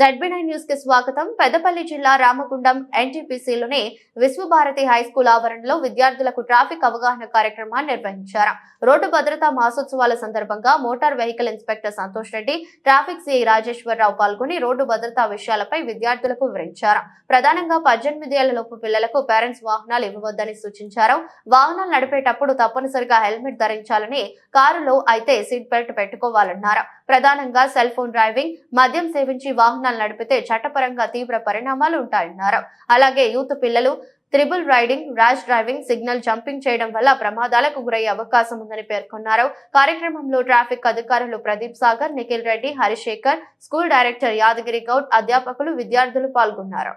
ZB9 news కి స్వాగతం. పెద్దపల్లి జిల్లా రామగుండం NTPCలోని విశ్వభారతి హైస్కూల్ ఆవరణలో విద్యార్థులకు ట్రాఫిక్ అవగాహన కార్యక్రమాన్ని నిర్వహించారు. రోడ్డు భద్రతా మాసోత్సవాల సందర్భంగా motor vehicle inspector Santosh Reddy, traffic CI Rajeswararao పాల్గొని రోడ్డు భద్రతా విషయాలపై విద్యార్థులకు వివరించారు. ప్రధానంగా 18 ఏళ్లలోపు పిల్లలకు పేరెంట్స్ వాహనాలు ఇవ్వవద్దని సూచించారు. వాహనాలు నడిపేటప్పుడు తప్పనిసరిగా హెల్మెట్ ధరించాలని, కారులో అయితే సీట్ బెల్ట్ పెట్టుకోవాలన్నారు. ప్రధానంగా సెల్ ఫోన్ డ్రైవింగ్, మద్యం సేవించి వాహనాలు నడిపితే చట్టపరంగా తీవ్ర పరిణామాలు ఉంటాయన్నారు. అలాగే యూత్ పిల్లలు triple riding, rash driving, signal jumping చేయడం వల్ల ప్రమాదాలకు గురయ్యే అవకాశం ఉందని పేర్కొన్నారు. కార్యక్రమంలో ట్రాఫిక్ అధికారులు ప్రదీప్ సాగర్, నిఖిల్ రెడ్డి, హరిశేఖర్, స్కూల్ డైరెక్టర్ యాదగిరి గౌడ్, అధ్యాపకులు, విద్యార్థులు పాల్గొన్నారు.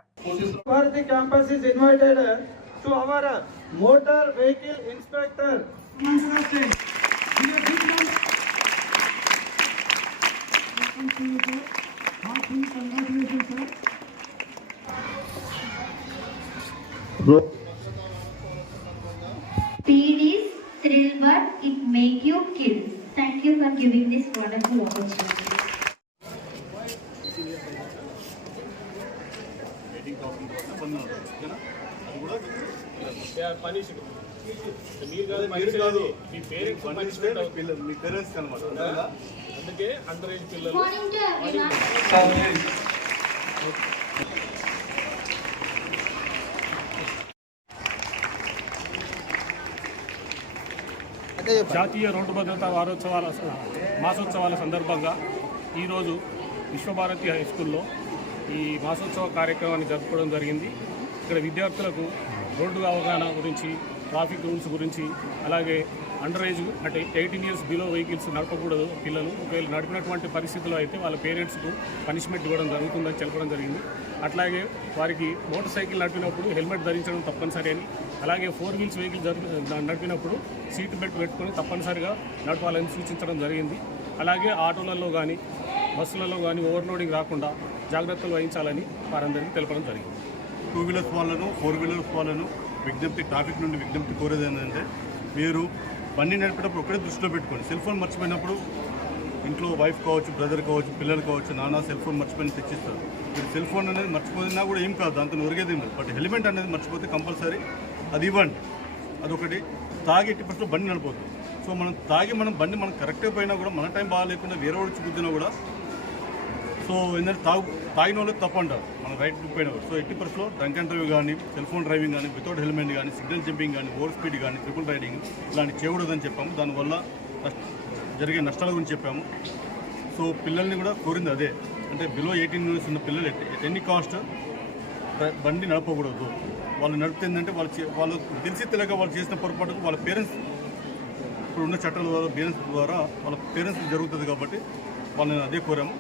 Speed is thrill, but it make you kill. Thank you for giving this wonderful opportunity. అందుకే అండర్ ఏజ్ పిల్లలు జాతీయ రోడ్డు భద్రతా మాసోత్సవాల సందర్భంగా ఈరోజు విశ్వభారతి హై స్కూల్లో ఈ మాసోత్సవ కార్యక్రమాన్ని జరుపుకోవడం జరిగింది. ఇక్కడ విద్యార్థులకు రోడ్డు అవగాహన గురించి, ట్రాఫిక్ రూల్స్ గురించి, అలాగే అండర్ ఏజ్ అంటే 18 ఇయర్స్ బిలో వెహికల్స్ నడపకూడదు పిల్లలు. ఒకవేళ నడిపినటువంటి పరిస్థితుల్లో అయితే వాళ్ళ పేరెంట్స్కు పనిష్మెంట్ ఇవ్వడం జరుగుతుందని తెలపడం జరిగింది. అట్లాగే వారికి మోటార్ సైకిల్ నడిపినప్పుడు హెల్మెట్ ధరించడం తప్పనిసరి అని, అలాగే 4 వీల్స్ వెహికల్ నడిపినప్పుడు సీట్ బెల్ట్ పెట్టుకొని తప్పనిసరిగా నడపాలని సూచించడం జరిగింది. అలాగే ఆటోలలో కానీ బస్సులలో కానీ ఓవర్లోడింగ్ రాకుండా జాగ్రత్తలు వహించాలని వారందరికీ తెలపడం జరిగింది. 2 వీలర్స్ వాళ్ళను, 4 వీలర్స్ వాళ్ళను ట్రాఫిక్ నుండి విజ్ఞప్తి కోరేది ఏంటంటే, మీరు బండి నడిపేటప్పుడు ఒకటే దృష్టిలో పెట్టుకోండి. సెల్ ఫోన్ మర్చిపోయినప్పుడు ఇంట్లో వైఫ్ కావచ్చు, బ్రదర్ కావచ్చు, పిల్లలు కావచ్చు, నాన్న సెల్ ఫోన్ మర్చిపోయి తెచ్చిస్తారు. మీరు సెల్ ఫోన్ అనేది మర్చిపోయినా కూడా ఏం కాదు, దాంతో ఒరిగేది ఏం లేదు. బట్ హెల్మెట్ అనేది మర్చిపోతే కంపల్సరీ అది ఇవ్వండి. అదొకటి. తాగి 80% బండి నడపొద్దు. సో మనం బండి మనం కరెక్ట్గా పోయినా కూడా మన టైం బాగా లేకుండా వేరే వాడు గుద్దినా కూడా సో ఏంటంటే తాగిన వాళ్ళకి తప్పంటారు, మన రైట్ పోయినా కూడా. సో 80%లో డ్రంక్ అండ్ డ్రైవ్ కానీ, సెల్ ఫోన్ డ్రైవింగ్ కానీ, వితౌట్ హెల్మెట్ కానీ, సిగ్నల్ జంపింగ్ కానీ, ఓవర్ స్పీడ్ కానీ, ట్రిపుల్ రైడింగ్ ఇలాంటి చేయకూడదని చెప్పాము. దానివల్ల జరిగే నష్టాల గురించి చెప్పాము. సో పిల్లల్ని కూడా కోరింది అదే, అంటే బిలో 18 ఇయర్స్ ఉన్న పిల్లలు ఎన్ని కాస్ట్ బండి నడపకూడదు. వాళ్ళు నడుపుతుందంటే వాళ్ళు తెలిసి తెలియక వాళ్ళు చేసిన పొరపాటుకు వాళ్ళ పేరెంట్స్, ఇప్పుడు ఉన్న చట్టాల ద్వారా పేరెంట్స్ ద్వారా వాళ్ళ పేరెంట్స్ జరుగుతుంది కాబట్టి వాళ్ళని అదే కోరాము.